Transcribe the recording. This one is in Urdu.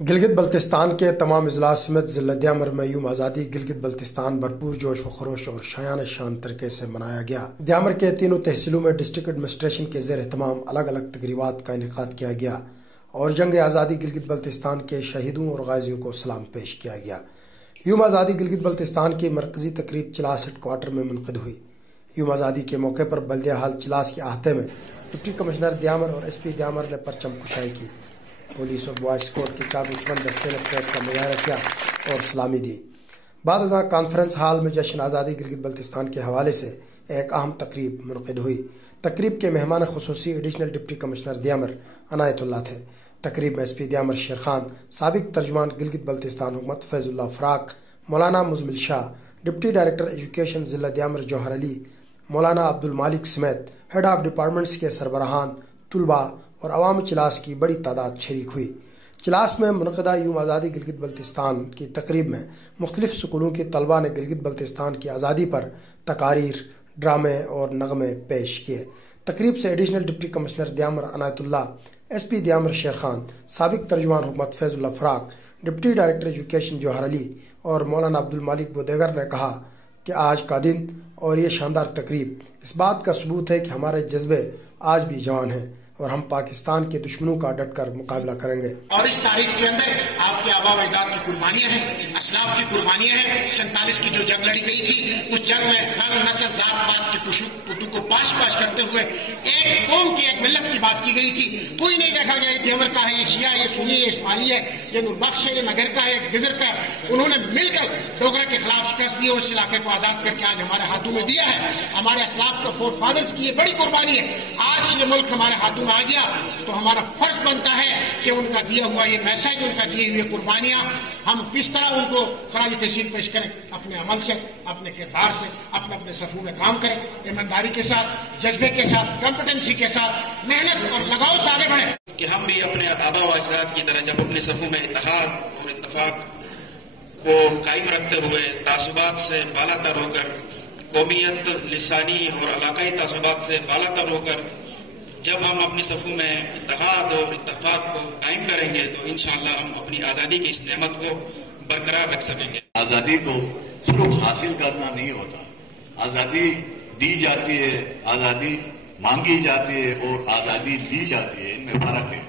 گلگت بلتستان کے تمام اضلاع سمیت ضلع دیامر میں یوم آزادی گلگت بلتستان بھرپور جوش و خروش اور شایان شان طریقے سے منایا گیا۔ دیامر کے تینوں تحصیلوں میں ڈسٹرکٹ ایڈمنسٹریشن کے زیر اہتمام الگ الگ تقریبات کا انعقاد کیا گیا اور جنگ آزادی گلگت بلتستان کے شہیدوں اور غازیوں کو سلام پیش کیا گیا۔ یوم آزادی گلگت بلتستان کی مرکزی تقریب چلاس ہیڈ کوارٹر میں منعقد ہوئی۔ یوم آزادی کے موقع پر بلدیہ ہال چلاس کے احاطے میں ڈپٹی کمشنر دیامر اور ایس پی دیامر نے پرچم کشائی کی۔ پولیس اور بوائے اسکواڈ کے چابو چبند دستے نے پریڈ کا مظاہرہ کیا اور سلامی دی۔ بعد ازاں کانفرنس ہال میں جشن آزادی گلگت بلتستان کے حوالے سے ایک اہم تقریب منعقد ہوئی۔ تقریب کے مہمان خصوصی ایڈیشنل ڈپٹی کمشنر دیامر عنایت اللہ تھے۔ تقریب میں ایس پی دیامر شیر خان، سابق ترجمان گلگت بلتستان حکومت فیض اللہ فراق، مولانا مزمل شاہ، ڈپٹی ڈائریکٹر ایجوکیشن ضلع دیامر جوہر علی، مولانا عبد المالک سمیت ہیڈ آف ڈپارٹمنٹس کے سربراہان، طلباء اور عوام چلاس کی بڑی تعداد شریک ہوئی۔ چلاس میں منعقدہ یوم آزادی گلگت بلتستان کی تقریب میں مختلف سکولوں کے طلباء نے گلگت بلتستان کی آزادی پر تقاریر، ڈرامے اور نغمے پیش کیے۔ تقریب سے ایڈیشنل ڈپٹی کمشنر دیامر عنایت اللہ، ایس پی دیامر شیر خان، سابق ترجمان حکومت فیض اللہ فراق، ڈپٹی ڈائریکٹر ایجوکیشن جوہر علی اور مولانا عبد المالک و دیگر نے کہا کہ آج کا دن اور یہ شاندار تقریب اس بات کا ثبوت ہے کہ ہمارے جذبے آج بھی جوان ہیں اور ہم پاکستان کے دشمنوں کا ڈٹ کر مقابلہ کریں گے۔ اور اس تاریخ کے اندر آپ کے آبا و اجداد کی قربانیاں ہیں، اسلاف کی قربانیاں ہیں۔ 47 کی جو جنگ لڑی گئی تھی، اس جنگ میں رنگ نسل ذات پات کے پشو کو پاش کرتے ہوئے ایک قوم کی، ایک ملت کی بات کی گئی تھی۔ کوئی نہیں دیکھا گیا یہ دیامر کا ہے، یہ شیعہ، یہ سنی ہے، یہ اسماعیلی ہے، یہ نوربخش ہے، یہ نگر کا ہے، گزر کا۔ انہوں نے مل کر ڈوگرا کے خلاف شکست دی اور اس علاقے کو آزاد کر کے آج ہمارے ہاتھوں میں دیا ہے۔ ہمارے اسلاف کو فور فادرز کی یہ بڑی قربانی ہے۔ آج یہ ملک ہمارے ہاتھوں آ گیا تو ہمارا فرض بنتا ہے کہ ان کا دیا ہوا یہ میسج، ان کا دیے ہوئے قربانیاں ہم کس طرح ان کو خراج تحسین پیش کریں، اپنے عمل سے، اپنے کردار سے، اپنے صفوں میں کام کریں، ایمانداری کے ساتھ، جذبے کے ساتھ، کمپٹنسی کے ساتھ، محنت اور لگاؤ سے آگے بڑھیں کہ ہم بھی اپنے آبا و اجداد کی طرح جب اپنے صفوں میں اتحاد اور اتفاق کو قائم رکھتے ہوئے تعصبات سے بالا تر ہو کر، قومیت، لسانی اور علاقائی تعصبات سے بالا تر ہو کر جب ہم اپنی صفوں میں اتحاد اور اتفاق کو قائم کریں گے تو انشاءاللہ ہم اپنی آزادی کی اس نعمت کو برقرار رکھ سکیں گے۔ آزادی کو صرف حاصل کرنا نہیں ہوتا، آزادی دی جاتی ہے، آزادی مانگی جاتی ہے اور آزادی دی جاتی ہے، ان میں فرق ہے۔